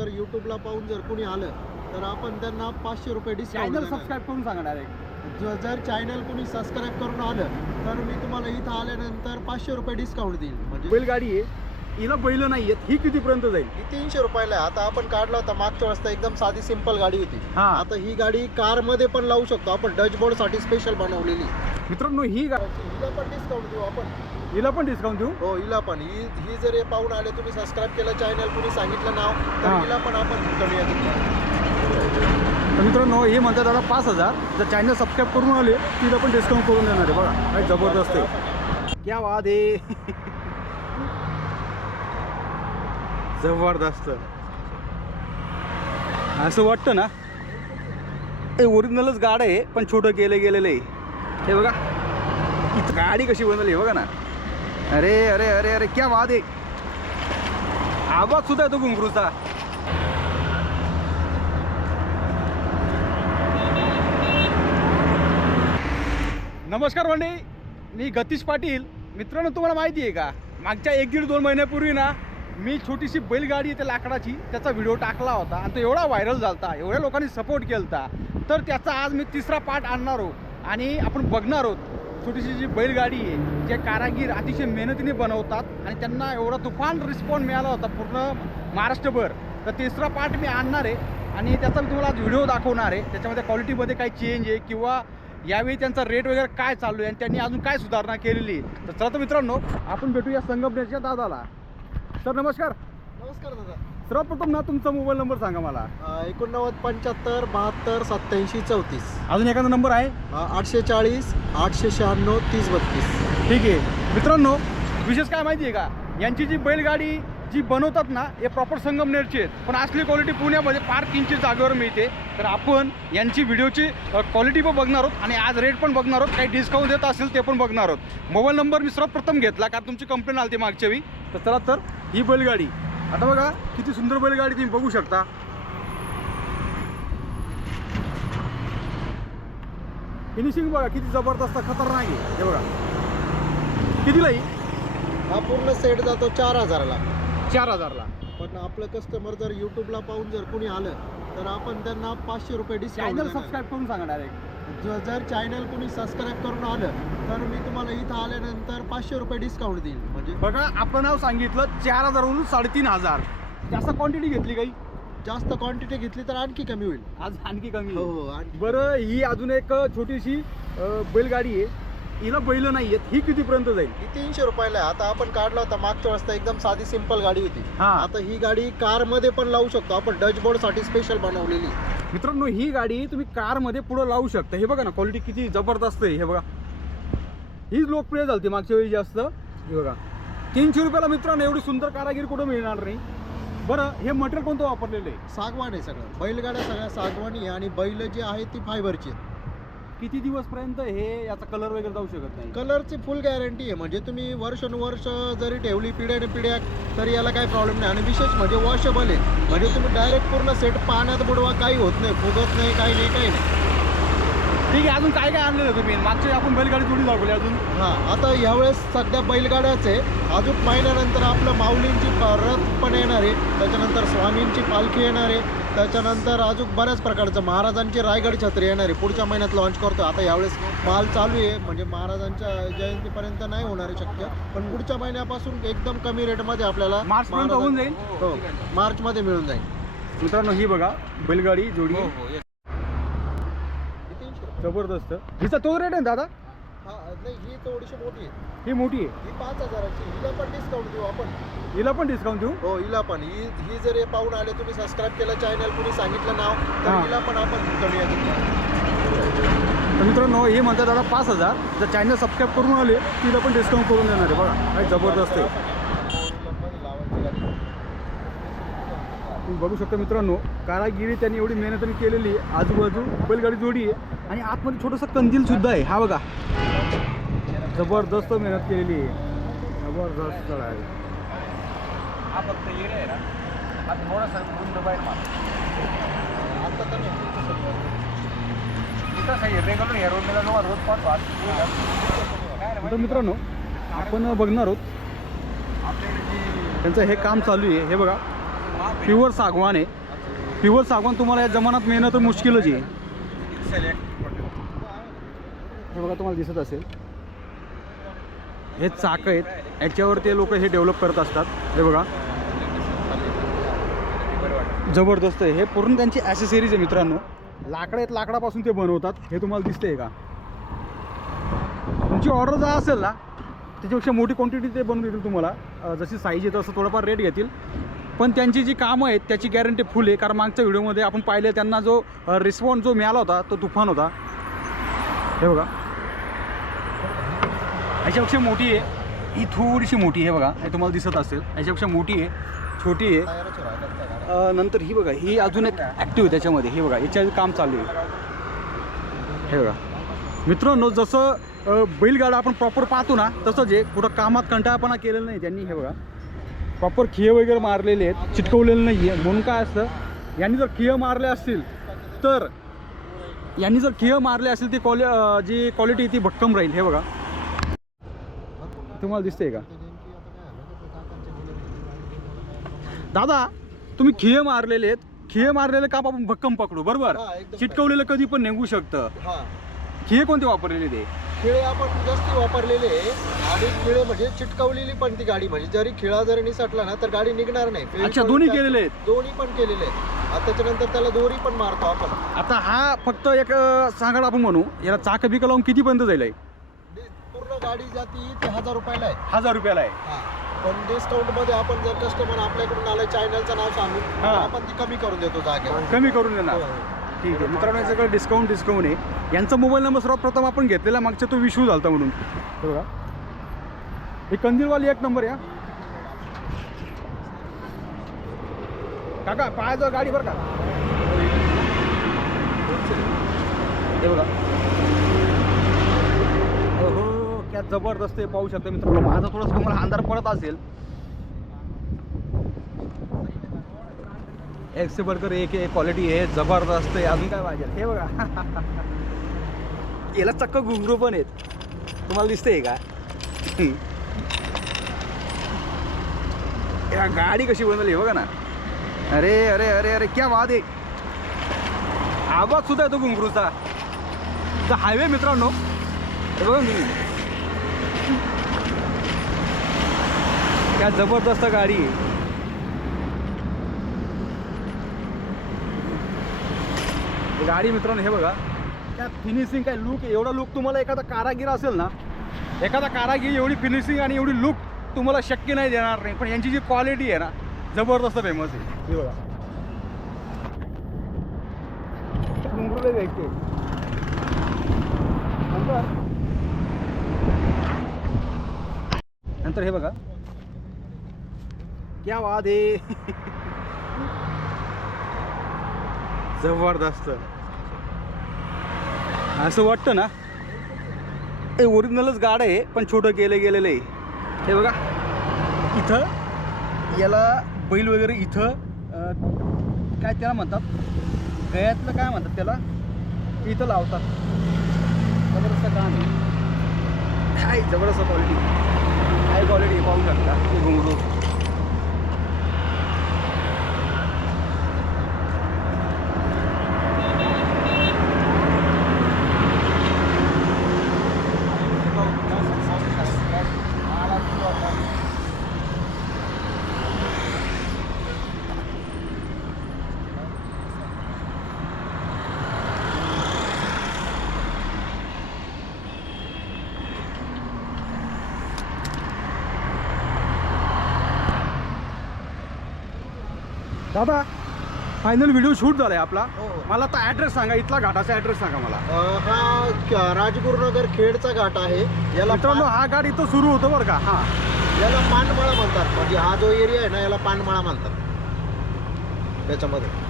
जर युट्यूबला पाहून जर कोणी आलं तर आपण त्यांना पाचशे रुपये डिस्काउंट चॅनल सबस्क्राईब करून सांगा डायरेक्ट जर चॅनल कोणी सबस्क्राईब करून आलं तर मी तुम्हाला इथं आल्यानंतर पाचशे रुपये डिस्काउंट देईल. म्हणजे बैलगाडी आहे. हिला बैल नाही आहेत ही कितीपर्यंत जाईल? ही तीनशे रुपयाला आहे. आता आपण काढला होता मागच्या वेळेस तर एकदम साधी सिंपल गाडी होती. हा. आता ही गाडी कारमध्ये पण लावू शकतो. आपण डच बोर्डसाठी स्पेशल बनवलेली. मित्रांनो ही गा हिला पण डिस्काउंट देऊ आपण. हिला पण डिस्काउंट देऊ? हो हिला पण. ही ही जर हे पाहून आले तुम्ही सबस्क्राईब केलं चॅनल कोणी सांगितलं नाव तर. हिला पण आपण याच्यात तर मित्रांनो हे म्हणतात दादा पाच हजार. जर चॅनल सबस्क्राईब करून आले तिला पण डिस्काउंट करून देणार आहे. बघा काय जबरदस्त आहे. क्या वाद आहे. जबरदस्त. असं वाटतं ना? हे ओरिजिनलच गाड आहे पण छोटं केलं गेलेलं आहे. हे बघा. इथं गाडी कशी बनवली बघा ना. अरे अरे अरे अरे क्या वाद आहे. आवाज सुद्धा येतो घुंगरूचा. नमस्कार मंडळी मी गतीश पाटील. मित्रांनो तुम्हाला माहिती आहे का? मागच्या एक दीड दोन महिन्यापूर्वी ना मी छोटीशी बैलगाडी येते लाकडाची त्याचा व्हिडिओ टाकला होता आणि तो एवढा व्हायरल झाला एवढ्या लोकांनी सपोर्ट केला तर त्याचा आज मी तिसरा पार्ट आणणार आहोत आणि आपण बघणार आहोत. छोटीशी जी बैलगाडी आहे जे कारागीर अतिशय मेहनतीने बनवतात आणि त्यांना एवढा तुफान रिस्पॉन्स मिळाला होता पूर्ण महाराष्ट्रभर. तर तिसरा पार्ट मी आणणार आहे आणि त्याचा मी तुम्हाला आज व्हिडिओ दाखवणार आहे. त्याच्यामध्ये क्वालिटीमध्ये काय चेंज आहे किंवा यावेळी त्यांचा रेट वगैरे काय चालू आहे आणि त्यांनी अजून काय सुधारणा केलेली आहे. तर चला तर मित्रांनो आपण भेटूया संगमनेरच्या दादाला. सर नमस्कार. नमस्कार दादा. सर्वप्रथम ना तुमचा मोबाईल नंबर सांगा मला. अं, एकोणनव्वद पंच्याहत्तर बहात्तर सत्याऐंशी चौतीस. अजून एखादा नंबर आहे? अं, आठशे चाळीस आठशे शहाण्णव तीस बत्तीस. ठीक आहे. मित्रांनो विशेष काय माहिती आहे का? यांची जी बैलगाडी जी बनवतात ना हे प्रॉपर संगमनेरची आहेत. पण असली क्वालिटी पुण्यामध्ये फार किंचित जागेवर मिळते. तर आपण यांची व्हिडिओची क्वालिटी पण बघणार आहोत आणि आज रेट पण बघणार आहोत. काही डिस्काउंट देत असेल ते पण बघणार आहोत. मोबाईल नंबर मी सर्वप्रथम घेतला कारण तुमची कंप्लेंट आली मागच्या वेळी. तर चला तर ही बैलगाडी. आता बघा किती सुंदर बैलगाडी तुम्ही बघू शकता. फिनिशिंग बघा किती जबरदस्त खतरनाक आहे. हे बघा. कितीला ही? हा पूर्ण सेट जातो चार हजाराला. चार हजारला. पण आपलं कस्टमर जर युट्यूबला पाहून जर कोणी आलं तर आपण त्यांना पाचशे रुपये डिस्काउंट चॅनल सबस्क्राईब करून सांगा डायरेक्ट जर चॅनल कोणी सबस्क्राईब करून आलं तर मी तुम्हाला इथं आल्यानंतर पाचशे रुपये डिस्काउंट देईल. म्हणजे बघा आपलं नाव सांगितलं चार हजारवरून साडेतीन हजार. जास्त क्वांटिटी घेतली काही? जास्त क्वांटिटी घेतली तर आणखी कमी होईल. आज आणखी कमी हो आहे. हो आणखी. बरं ही अजून एक छोटीशी अं, बैलगाडी आहे. हिला बैल नाही आहेत ही कितीपर्यंत जाईल? ही तीनशे रुपयाला आहे. आता आपण काढला होता मागच्या वेळेस तर एकदम साधी सिंपल गाडी होती. हा. आता ही गाडी कारमध्ये पण लावू शकतो. आपण डच बोर्डसाठी स्पेशल बनवलेली मित्रांनो ही गाडी तुम्ही कारमध्ये पुढं लावू शकता. हे बघा ना क्वालिटी किती जबरदस्त आहे. हे बघा. हीच लोकप्रिय झाली मागच्या वेळी जास्त. हे बघा. तीनशे रुपयाला मित्रांनो एवढी सुंदर कारागीर कुठं मिळणार नाही. बरं हे मटेरियल कोणतं वापरलेलं आहे? सागवान आहे सगळं. बैलगाड्या सगळ्या सागवानी आहे आणि बैल जी आहे ती फायबरची किती दिवसपर्यंत हे याचा कलर वगैरे जाऊ शकत नाही? कलरची फुल गॅरंटी आहे. म्हणजे तुम्ही वर्षानुवर्ष जरी ठेवली पिढ्याने पिढ्या तरी याला काही प्रॉब्लेम नाही. आणि विशेष म्हणजे वॉशेबल आहे. म्हणजे तुम्ही डायरेक्ट पूर्ण सेट पाण्यात बुडवा काही होत नाही फुगत नाही काही नाही काही नाही. ठीक आहे अजून काय काय आणलेलं तुम्ही? मागच्या आपण बैलगाडी जोडी दाखवली अजून. हां आता यावेळेस सध्या बैलगाड्याच आहे. अजून महिन्यानंतर आपलं माऊलींची रथ पण येणार आहे. त्याच्यानंतर स्वामींची पालखी येणार आहे. त्याच्यानंतर अजून बऱ्याच प्रकारचं महाराजांची रायगड छत्री येणार आहे. पुढच्या महिन्यात लॉन्च करतो आता यावेळेस माल चालू आहे. म्हणजे महाराजांच्या जयंतीपर्यंत नाही होणार आहे शक्य. पण पुढच्या महिन्यापासून एकदम कमी रेटमध्ये आपल्याला मार्चपर्यंत होऊन जाईल? हो मार्चमध्ये मिळून जाईल. मित्रांनो ही बघा बैलगाडी जोडी. ही रुपये. जबरदस्त. हिचा तो रेट आहे ना दादा? हा नाही ही थोडीशी मोठी आहे. ही मोठी आहे. ही पाच हजाराची हिला पण डिस्काउंट देऊ आपण. हिला पण डिस्काउंट देऊ? हो हिला पण. ही ही जर हे पाहून आले तुम्ही सबस्क्राईब केलं चॅनल कोणी सांगितलं नाव तर हा. हिला पण आपण कमी याच्यात तर मित्रांनो हे म्हणतात दादा पाच हजार. जर चॅनल सबस्क्राईब करून आले तिला पण डिस्काउंट करून देणार आहे. बघा काय जबरदस्त आहे तुम्ही बघू शकता मित्रांनो कारागिरी त्यांनी एवढी मेहनतीने केलेली आहे. आजूबाजू बैलगाडी जोडी आहे आणि आतमध्ये छोटंसं कंदील सुद्धा आहे. हा बघा. जबरदस्त मेहनत केलेली आहे. जबरदस्त आहे. हा फक्त येडे आहे ना. हा थोडासा रुंद बाहेर मार. आता तर नाही. इथं सही रेग्युलर ह्या रोडला जवळ रोज पाच पाच काय रे तर मित्रांनो आपण बघणार आहोत. त्यांचं हे काम चालू आहे. हे बघा. प्युअर सागवान आहे. प्युअर सागवान तुम्हाला या जमान्यात मिळणं तर मुश्किलच आहे. हे बघा तुम्हाला दिसत असेल. हे चाक आहेत. याच्यावर ते लोक हे डेव्हलप करत असतात. हे बघा. जबरदस्त आहे. हे पूर्ण त्यांची ॲसेसरीज आहे मित्रांनो. लाकडं आहेत लाकडापासून ते बनवतात. हे तुम्हाला दिसतंय का? तुमची ऑर्डर जर असेल ना त्याच्यापेक्षा मोठी क्वांटिटी ते बनवून देतील तुम्हाला. जशी साईज आहे तसं थोडंफार रेट घेतील. पण त्यांची जी कामं आहेत त्याची गॅरंटी फुल आहे. कारण मागच्या व्हिडिओमध्ये आपण पाहिले त्यांना जो रिस्पॉन्स जो मिळाला होता तो तुफान होता. हे बघा. याच्यापेक्षा मोठी आहे. ही थोडीशी मोठी आहे बघा. हे तुम्हाला दिसत असेल. याच्यापेक्षा मोठी आहे छोटी आहे. नंतर ही बघा ही अजून एक ॲक्टिव्ह आहे त्याच्यामध्ये. हे बघा याच्या काम चालू आहे. हे बघा. मित्रांनो जसं बैलगाडा आपण प्रॉपर पाहतो ना तसंच आहे. कुठं कामात कंटाळपणा केलेला नाही त्यांनी हे बघा. प्रॉपर खिये वगैरे मारलेले आहेत चिटकवलेलं नाही आहे म्हणून काय असतं यांनी जर खिये मारले असतील तर यांनी जर खिये मारले असतील ती क्वालि जी क्वालिटी ती भक्कम राहील. हे बघा. तुम्हाला दिसतंय का? दादा तुम्ही खिये मारलेले आहेत. खिये मारलेले काम आपण भक्कम पकडू बरोबर? चिटकवलेलं कधी पण निघू शकतं. खिये कोणते वापरलेले ते? खिळे आपण जास्ती वापरलेले आहे. आणि खिळे म्हणजे चिटकवलेली पण ती गाडी. म्हणजे जरी खिळा जरी निसटला ना तर गाडी निघणार नाही. अच्छा दोन्ही केलेले आहेत? दोन्ही पण केलेले आहेत. आता त्याच्यानंतर त्याला दोरी पण मारतो आपण. आता हा फक्त एक अं, सांगाड आपण म्हणू याला चाक बिक लावून कितीपर्यंत जाईल? दि- पूर्ण गाडी जाती ते हजार रुपयाला आहे. हजार रुपयाला आहे. हा. पण डिस्काउंटमध्ये आपण जर कस्टमर आपल्याकडून आलं चॅनलचं नाव सांगू तर हा. आपण ती कमी करून देतो जागेवर. कमी करून देणार. हो, हो. ठीक आहे. मित्रांनो याच्याकडे डिस्काउंट डिस्काउंट आहे. यांचा मोबाईल नंबर सर्वप्रथम आपण घेतलेला मागच्या तो विश्यू झालता म्हणून. बघा. हे कंदीलवाली एक नंबर या काका पायाजवळ गाडी बरं का? हे बघा. हो, हो, हो क्या जबरदस्त आहे पाहू शकता मित्रांनो. माझा थोडंसं तुम्हाला अंधार पडत असेल. एक से एक आहे क्वालिटी आहे जबरदस्त आहे. अजून काय पाहिजे? हे बघा. याला चक्क घुंगरू पण आहेत. तुम्हाला दिसतंय का? या गाडी कशी बनवली बघा ना. अरे अरे अरे अरे क्या वाद आहे. आवाज सुद्धा येतो घुंगरूचा. तर हायवे मित्रांनो बघा तुम्ही. जबरदस्त गाडी आहे. गाडी मित्रांनो हे बघा. त्या फिनिशिंग काय लुक एवढा लुक तुम्हाला एखादा कारागीर असेल ना एखादा कारागीर एवढी फिनिशिंग आणि एवढी लुक तुम्हाला शक्य नाही देणार नाही. पण यांची जी क्वालिटी आहे ना जबरदस्त फेमस आहे. हे बघा. नंतर? नंतर हे बघा. क्या वाद आहे. जबरदस्त. असं वाटतं ना? हे ओरिजिनलच गाड आहे पण छोटं केलं गेलेलं आहे. हे बघा. इथं याला बैल वगैरे इथं काय त्याला म्हणतात? गळ्यातलं काय म्हणतात त्याला? ते इथं लावतात. जबरदस्त काम आहे. काय जबरदस्त क्वालिटी काय क्वालिटी पाहू शकता? घुंगरू दादा फायनल व्हिडिओ शूट झालाय आपला. हो, हो. मला आता ॲड्रेस सांगा इथला घाटाचा ॲड्रेस सांगा मला. अं, हा क- राजगुरुनगर खेडचा घाट आहे. याला मित्रांनो पान- हा गाडी इथं सुरू होतो बरं का? हां. याला पानमळा म्हणतात. म्हणजे हा जो एरिया आहे ना याला पानमळा म्हणतात. त्याच्यामध्ये.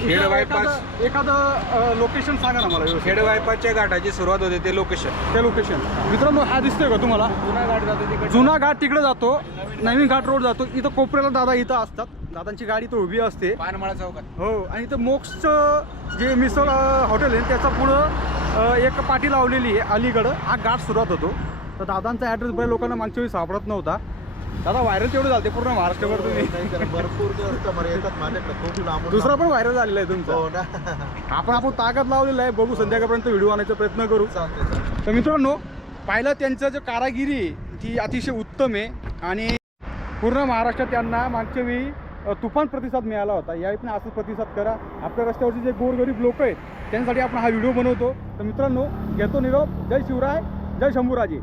खेड bypass. एखादं- लोकेशन सांगा ना मला. खेड बायपासच्या घाटाची सुरुवात होते ते लोकेशन ते लोकेशन मित्रांनो हा दिसतोय का तुम्हाला? जुना घाट जातो तिकडे. जुना घाट तिकडे जातो नवीन घाट. रोड जातो. इथं कोपऱ्याला दादा इथं असतात. दादांची गाडी तर उभी असते. पानमाळा चौकात. हो आणि इथं मोक्सचं जे मिसळ हॉटेल आहे त्याचा पुढं एक पाटी लावलेली आहे अलीकडं. हा घाट सुरुवात होतो. तर दादांचा ॲड्रेस बऱ्या लोकांना मागच्या वेळी सापडत नव्हता. दादा व्हायरल तेवढं झालं पूर्ण महाराष्ट्रभर तुम्ही. भरपूर कस्टमर येतात माझ्याकडे. खूप लांबून दुसरा पण व्हायरल झालेला आहे तुमचा. हो आपण आपण ताकद लावलेला आहे. बघू संध्याकाळपर्यंत व्हिडिओ आणायचा प्रयत्न करू. तर मित्रांनो पाहिलं त्यांचं जे कारागिरी ती अतिशय उत्तम आहे. आणि पूर्ण महाराष्ट्रात त्यांना मागच्या वेळी तुफान प्रतिसाद मिळाला होता. यावेळी पण असंच प्रतिसाद करा. आपल्या रस्त्यावरचे जे गोरगरीब लोक आहेत त्यांच्यासाठी आपण हा व्हिडिओ बनवतो. तर मित्रांनो घेतो निरोप. जय शिवराय जय शंभूराजे.